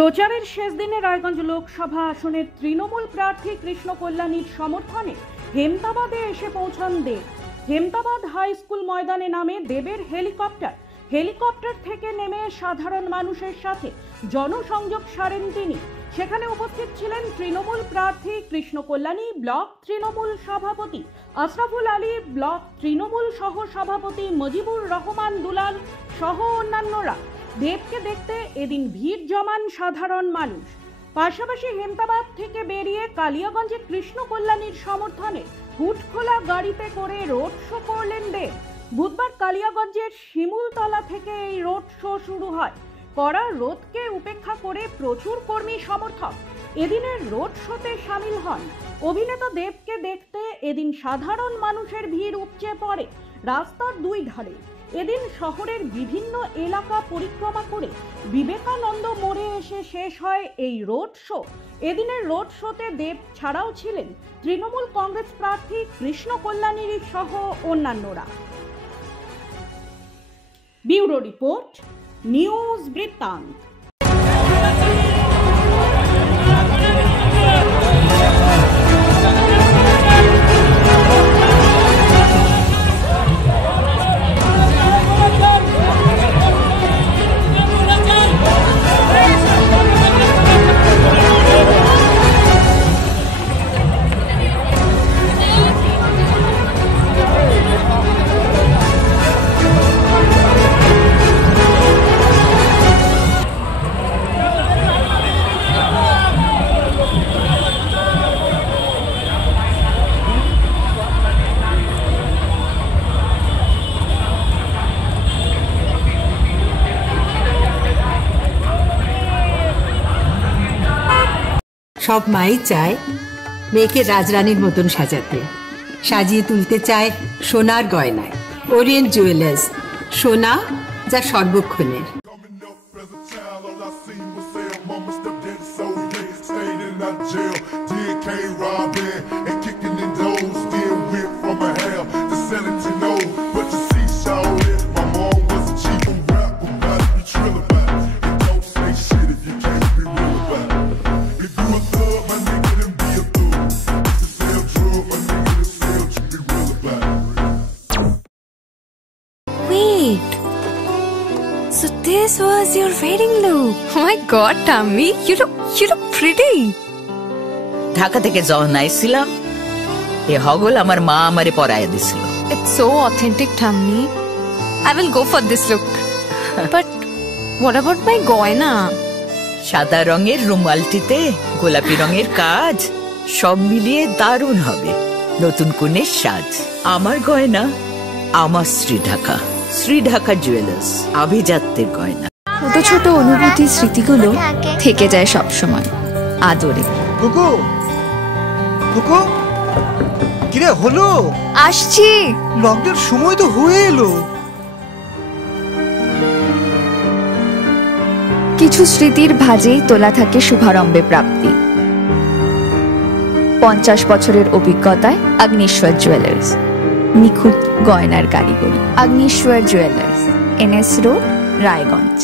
প্রচারের শেষ দিনে রায়গঞ্জ লোকসভা আসনের তৃণমূল প্রার্থী কৃষ্ণ কল্যাণীর সমর্থনে হেমতাবাদে এসে পৌঁছান দেব। হেমতাবাদ হাই স্কুল ময়দানে নামে দেবের হেলিকপ্টার থেকে নেমে সাধারণ মানুষের সাথে জনসংযোগ সারেন তিনি। সেখানে উপস্থিত ছিলেন তৃণমূল প্রার্থী কৃষ্ণ কল্যাণী, ব্লক তৃণমূল সভাপতি আশরাফুল আলী, ব্লক তৃণমূল সহ সভাপতি মুজিবুর রহমান দুলাল সহ অন্যান্যরা। দেবকে দেখতে এদিন ভিড় জমান সাধারণ মানুষ। পাশাপাশি হেমতাবাদ থেকে বেরিয়ে কালিয়াগঞ্জে কৃষ্ণ কল্যাণীর সমর্থনে হুটখোলা গাড়িতে করে রোড শো করলেন দেব। বুধবার কালিয়াগঞ্জের শিমুলতলা থেকে এই রোড শো শুরু হয়। কড়া রোদকে উপেক্ষা করে প্রচুর কর্মী সমর্থক এদিনের রোড শোতে সামিল হন। অভিনেতা দেবকে দেখতে এদিন সাধারণ মানুষের ভিড় উপচে পড়ে রাস্তার দুই ধারে। এদিন শহরের বিভিন্ন এলাকা পরিক্রমা করে বিবেকানন্দ মোড়ে এসে শেষ হয় এই রোড শো। এদিনের রোড শোতে দেব ছাড়াও ছিলেন তৃণমূল কংগ্রেস প্রার্থী কৃষ্ণ কল্যাণীর সহ অন্যান্যরা। ব্যুরো রিপোর্ট, নিউজ বৃত্তান্ত। সব মাই চায় মেয়েকে রাজরানীর মতন সাজাতে, সাজিয়ে তুলতে চায় সোনার গয়নায়। ওরিয়েন্ট জুয়েলার্স, সোনা যা সর্বক্ষণের। So this was your wedding look. Oh my god, Tammy, you look pretty. Dhaka থেকে যখন আইছিলাম এ হগল আমার মা আমারে পরায় দিছিল। It's so authentic, Tammy. I will go for this look. But what about my goina? সাদা রঙের রুমালটিতে গোলাপি রঙের কাজ, সব মিলিয়ে দারুণ হবে নতুন কনের সাজ। আমার গয়না আমার শ্রীঢাকা জুয়েলার্স, আভিজাত্যের গয়না। ছোট ছোট অনুভূতি, স্মৃতিগুলো থেকে যায় সব সময় আদরে। কিরে হলো? আসছি, লকডাউন সময় তো হয়ে এলো। কিছু স্মৃতির ভাজেই তোলা থাকে শুভারম্ভে প্রাপ্তি। 50 বছরের অভিজ্ঞতায় আগ্নেশ্বর জুয়েলার্স, নিখুঁত গয়নার কারিগরি। Agneshwar jewellers, NS road, Raiganj.